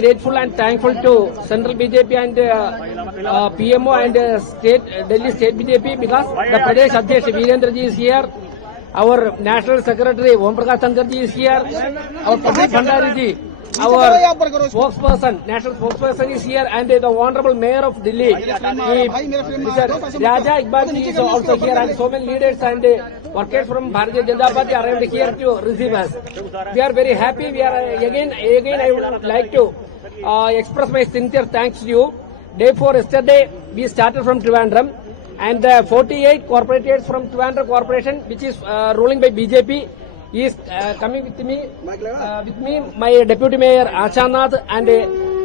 grateful and thankful to Central BJP and PMO and Delhi State BJP because the Pradesh Adhyaksh Virendra ji is here. Our National Secretary Om Prakash Shankar ji is here. Our Pradeep Bhandari ji, our spokesperson, national spokesperson is here, and the Honorable Mayor of Delhi, Mr. Raja Iqbal ji is also here, and so many leaders and workers from Bharatiya Janata Party arrived here to receive us. We are very happy. We are again I would like to express my sincere thanks to you. Day 4 yesterday we started from Trivandrum, and 48 corporates from Trivandrum Corporation, which is ruling by BJP, is coming with me, my Deputy Mayor Achanath, and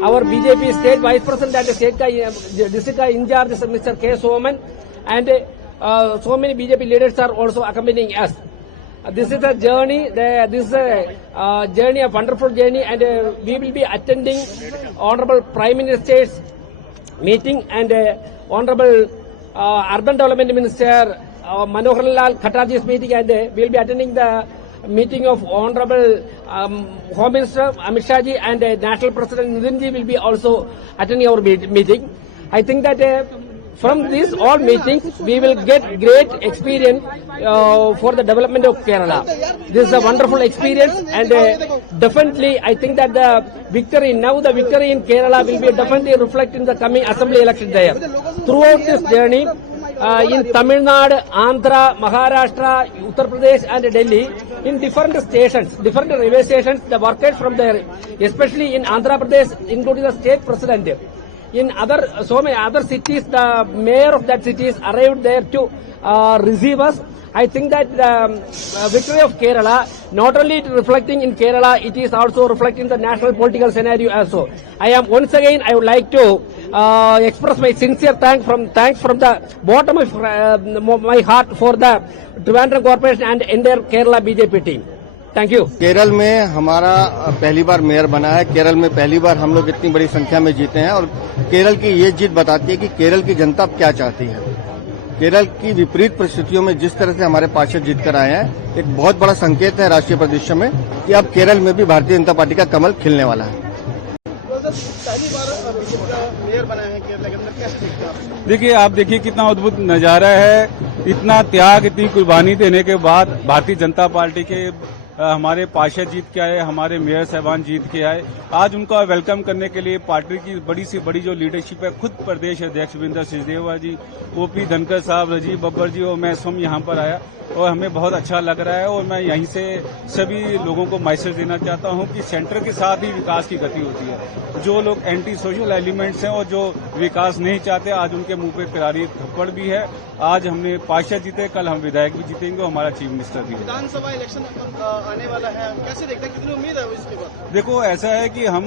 our BJP State Vice President and State District in charge Mr. K. Soman, and so many BJP leaders are also accompanying us. This is a journey. This is a journey, a wonderful journey, and we will be attending Honorable Prime Minister's meeting and Honorable Urban Development Minister Manohar Lal Khattarji's meeting, and we will be attending the meeting of Honorable Home Minister Amit Shah ji, and National President Nidin ji will be also attending our meeting. I think that from these all meetings we will get great experience for the development of Kerala. This is a wonderful experience, and definitely I think that the victory in Kerala will be definitely reflected in the coming assembly election there. Throughout this journey, in Tamil Nadu, Andhra, Maharashtra, Uttar Pradesh and Delhi, in different stations, different railway stations, the workers from there, especially in Andhra Pradesh, including the state president, in so many other cities, the mayor of that cities arrived there to receive us. I think that the victory of Kerala, not only reflecting in Kerala, it is also reflecting the national political scenario also. I would like to express my sincere thanks from the bottom of my heart for the Trivandrum Corporation and entire Kerala BJP team. Thank you. Kerala में हमारा पहली बार mayor बना है। केरल में पहली बार हम लोग इतनी बड़ी संख्या में जीते हैं, और केरल की ये जीत बताती है कि केरल की जनता क्या चाहती है। केरल की विपरीत परिस्थितियों में जिस तरह से हमारे पार्षद जीत कर आए हैं, एक बहुत बड़ा संकेत है राष्ट्रीय परिदृश्य में कि अब केरल में भी भारतीय जनता पार्टी का कमल खिलने वाला है। पहली बार मेयर बना है केरल के अंदर, कैसे देखते हैं आप? देखिए, आप देखिए कितना अद्भुत नजारा है। इतना त्याग, इतनी कुर्बानी देने के बाद भारतीय जनता पार्टी के हमारे पार्षद जीत के आए, हमारे मेयर साहबान जीत के आए। आज उनका वेलकम करने के लिए पार्टी की बड़ी से बड़ी जो लीडरशिप है, खुद प्रदेश अध्यक्ष वीरेंद्र सिंह जी, ओपी धनखड़ साहब, राजीव बब्बर जी और मैं स्वयं यहाँ पर आया, और हमें बहुत अच्छा लग रहा है। और मैं यहीं से सभी लोगों को मैसेज देना चाहता हूं कि सेंटर के साथ ही विकास की गति होती है। जो लोग एंटी सोशल एलिमेंट्स हैं और जो विकास नहीं चाहते, आज उनके मुंह पे करारी थप्पड़ भी है। आज हमने पार्षद जीते, कल हम विधायक भी जीतेंगे, हमारा चीफ मिनिस्टर भी। विधानसभा इलेक्शन आने वाला है, कैसे देखते हैं, कितनी उम्मीद है इसके बाद? बहुत ऐसा है कि हम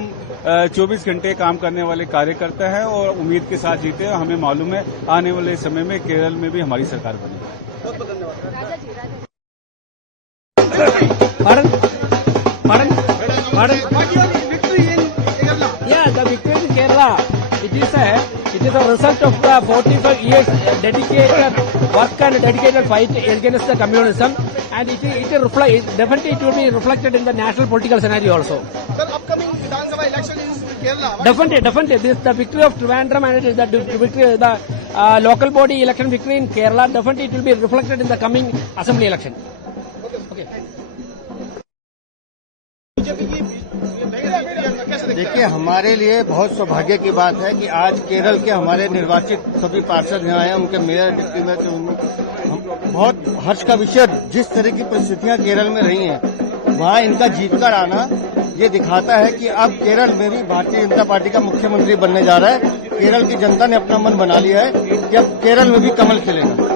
24 घंटे काम करने वाले कार्यकर्ता हैं और उम्मीद के साथ जीते हैं। हमें मालूम है आने वाले समय में केरल में भी हमारी सरकार बनेगी। बहुत बहुत धन्यवाद। Yeah, the victory in Kerala, it is a result of the 45 years dedicated work and dedicated fight against the communism, and definitely it will be reflected in the national political scenario also. Sir, upcoming Vidhan Sabha election in Kerala. Definitely, this the victory of Trivandrum and the victory, the local body election victory in Kerala. Definitely, it will be reflected in the coming assembly election. Okay. देखिए, हमारे लिए बहुत सौभाग्य की बात है कि आज केरल के हमारे निर्वाचित सभी पार्षद यहाँ आए, उनके मेयर, डिप्टी मेयर, बहुत हर्ष का विषय। जिस तरह की परिस्थितियां केरल में रही हैं, वहाँ इनका जीतकर आना ये दिखाता है कि अब केरल में भी भारतीय जनता पार्टी का मुख्यमंत्री बनने जा रहा है। केरल की जनता ने अपना मन बना लिया है कि अब केरल में भी कमल खिलेगा।